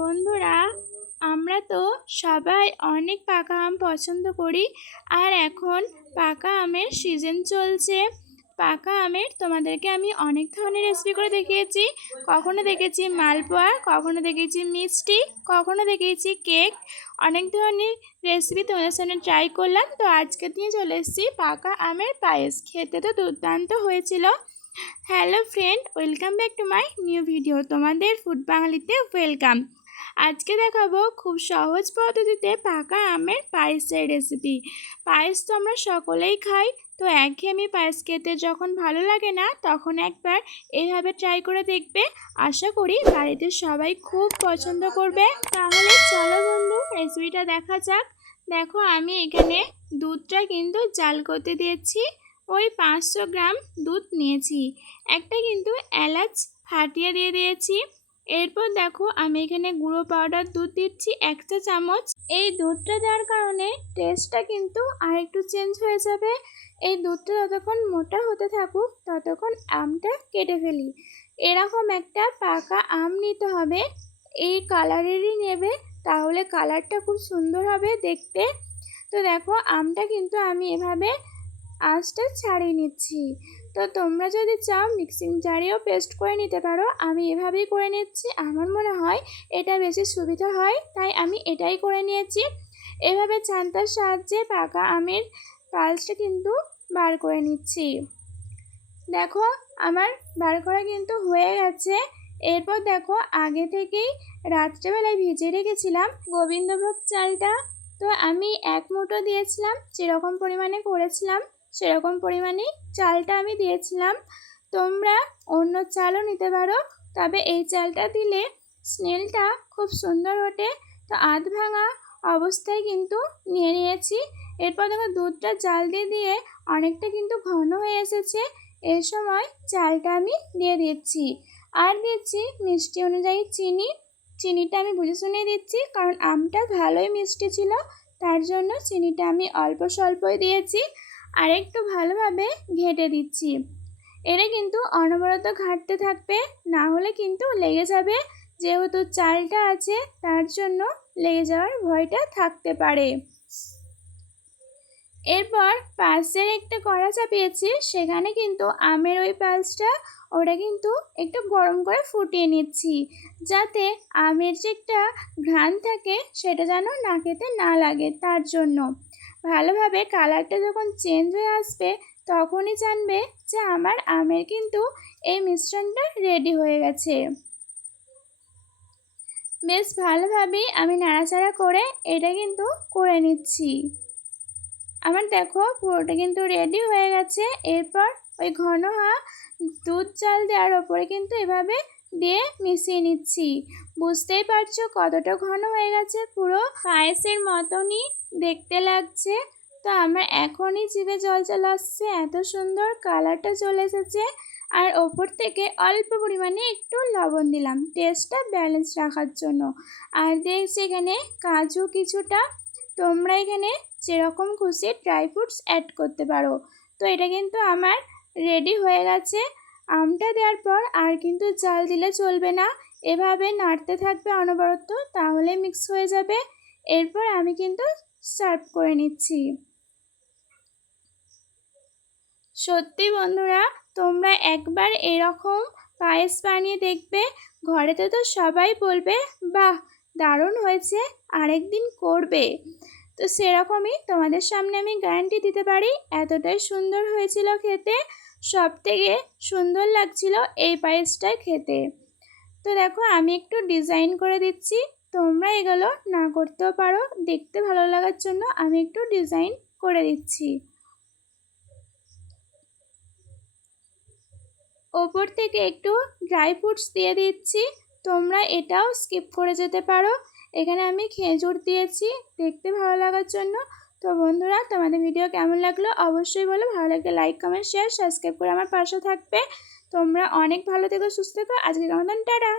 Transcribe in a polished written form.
বন্ধুরা, আমরা তো সবাই অনেক পাকা আম পছন্দ করি। আর এখন পাকা আমের সিজন চলছে। পাকা আমের তোমাদেরকে আমি অনেক ধরনের রেসিপি করে দেখিয়েছি। কখনো দেখেছি মালপোয়া, কখনো দেখেছি মিষ্টি, কখনো দেখেছি কেক। অনেক ধরনের রেসিপি তোমাদের সামনে ট্রাই করলাম। তো আজকে নিয়ে চলে এসেছি পাকা আমের পায়েস। খেতে তো দুর্দান্ত হয়েছিল। Hello friend, welcome back to my new video. তোমাদের ফুড বাঙালিতে ওয়েলকাম। আজকে দেখাবো খুব সহজ পদ্ধতিতে পাকা আমের পায়েসের রেসিপি। পায়েস তো আমরা সকলেই খাই, তো একঘেয়েমি পায়েস খেতে যখন ভালো লাগে না, তখন একবার এইভাবে ট্রাই করে দেখবে। আশা করি বাড়িতে সবাই খুব পছন্দ করবে। তাহলে চলো বন্ধু, রেসিপিটা দেখা যাক। দেখো, আমি এখানে দুধটা কিন্তু জাল করতে দিয়েছি। ওই 500 গ্রাম দুধ নিয়েছি। একটা কিন্তু এলাচ ফাটিয়ে দিয়ে দিয়েছি। এরপর দেখো, আমি এখানে গুঁড়ো পাউডার দুধ দিচ্ছি 1 চা চামচ। এই দুধটা দেওয়ার কারণে টেস্টটা কিন্তু আরেকটু চেঞ্জ হয়ে যাবে। এই দুধটা যতক্ষণ মোটা হতে থাকুক, ততক্ষণ আমটা কেটে ফেলি। এরকম একটা পাকা আম নিতে হবে, এই কালারেরই নেবে, তাহলে কালারটা খুব সুন্দর হবে দেখতে। তো দেখো, আমটা কিন্তু আমি এভাবে আঁচটা ছাড়িয়ে নিচ্ছি। তো তোমরা যদি চাও মিক্সিং জারেও পেস্ট করে নিতে পারো। আমি এভাবেই করে নিচ্ছি, আমার মনে হয় এটা বেশি সুবিধা হয়, তাই আমি এটাই করে নিয়েছি। এভাবে ছান্তার সাহায্যে পাকা আমের পাল্সটা কিন্তু বার করে নিচ্ছি। দেখো, আমার বার করা কিন্তু হয়ে গেছে। এরপর দেখো, আগে থেকেই রাত্রেবেলায় ভিজিয়ে রেখেছিলাম গোবিন্দভোগ চালটা। তো আমি 1 মুঠো দিয়েছিলাম, যেরকম পরিমাণে করেছিলাম সেরকম পরিমাণেই চালটা আমি দিয়েছিলাম। তোমরা অন্য চালও নিতে পারো, তবে এই চালটা দিলে স্মেলটা খুব সুন্দর ওঠে। তো আধ ভাঙা অবস্থায় কিন্তু নিয়ে নিয়েছি। এরপর দেখো, দুধটা জাল দিয়ে অনেকটা কিন্তু ঘন হয়ে এসেছে। এই সময় চালটা আমি দিয়ে দিচ্ছি, আর দিচ্ছি মিষ্টি অনুযায়ী চিনি। চিনিটা আমি বুঝে শুনে দিচ্ছি, কারণ আমটা ভালোই মিষ্টি ছিল, তার জন্য চিনিটা আমি অল্প স্বল্পই দিয়েছি। আর একটু ভালোভাবে ঘেঁটে দিচ্ছি। এটা কিন্তু অনবরত ঘাঁটতে থাকবে, না হলে কিন্তু লেগে যাবে। যেহেতু চালটা আছে, তার জন্য লেগে যাওয়ার ভয়টা থাকতে পারে। এরপর পালসের একটা কড়া চাপিয়েছি, সেখানে কিন্তু আমের ওই পালসটা ওটা কিন্তু একটু গরম করে ফুটিয়ে নিচ্ছি, যাতে আমের যে একটা ঘ্রাণ থাকে সেটা যেন নাকেতে না লাগে। তার জন্য ভালোভাবে কালারটা যখন চেঞ্জ হয়ে আসবে, তখনই জানবে যে আমার আমের কিন্তু এই মিশ্রণটা রেডি হয়ে গেছে। বেশ ভালোভাবেই আমি নাড়াচাড়া করে এটা কিন্তু করে নিচ্ছি। আমার দেখো পুরোটা কিন্তু রেডি হয়ে গেছে। এরপর ওই ঘন হওয়া দুধ চাল দেওয়ার ওপরে কিন্তু এভাবে দিয়ে মিশিয়ে নিচ্ছি। বুঝতেই পারছো কতটা ঘন হয়ে গেছে, পুরো পায়েসের মতনই দেখতে লাগছে। তো আমার এখনই জিভে জল চলে আসছে, এত সুন্দর কালারটা চলে এসেছে। আর ওপর থেকে অল্প পরিমাণে একটু লবণ দিলাম টেস্টটা ব্যালেন্স রাখার জন্য। আর দেখছি এখানে কাজু কিছুটা। তোমরা এখানে যেরকম খুশি ড্রাই ফ্রুটস অ্যাড করতে পারো। তো এটা কিন্তু আমার রেডি হয়ে গেছে। আমটা দেওয়ার পর আর কিন্তু জাল দিলে চলবে না, এভাবে নাড়তে থাকবে অনবরত, তাহলে মিক্স হয়ে যাবে। এরপর আমি কিন্তু সার্ভ করে নিচ্ছি। সত্যি বন্ধুরা, তোমরা একবার এরকম পায়েস বানিয়ে দেখবে। ঘরেতে তো সবাই বলবে বাহ, দারুণ হয়েছে, আরেকদিন করবে। তো সেরকমই তোমাদের সামনে আমি গ্যারান্টি দিতে পারি, এতটাই সুন্দর হয়েছিল খেতে। সবথেকে সুন্দর লাগছিল এই পায়েসটা খেতে। তো দেখো, আমি একটু ডিজাইন করে দিচ্ছি, তোমরা এগুলো না করতেও পারো, দেখতে ভালো লাগার জন্য আমি একটু ডিজাইন করে দিচ্ছি। ওপর থেকে একটু ড্রাই ফ্রুটস দিয়ে দিচ্ছি, তোমরা এটাও স্কিপ করে যেতে পারো। এখানে আমি খেজুর দিয়েছি দেখতে ভালো লাগার জন্য। তো বন্ধুরা, তোমাদের ভিডিও কেমন লাগলো অবশ্যই বলো। ভালো লাগলে লাইক, কমেন্ট, শেয়ার, সাবস্ক্রাইব করে আমার পাশে থাকবে। তোমরা অনেক ভালো থেকো, সুস্থ থেকো। আজকে কেমন টাটা।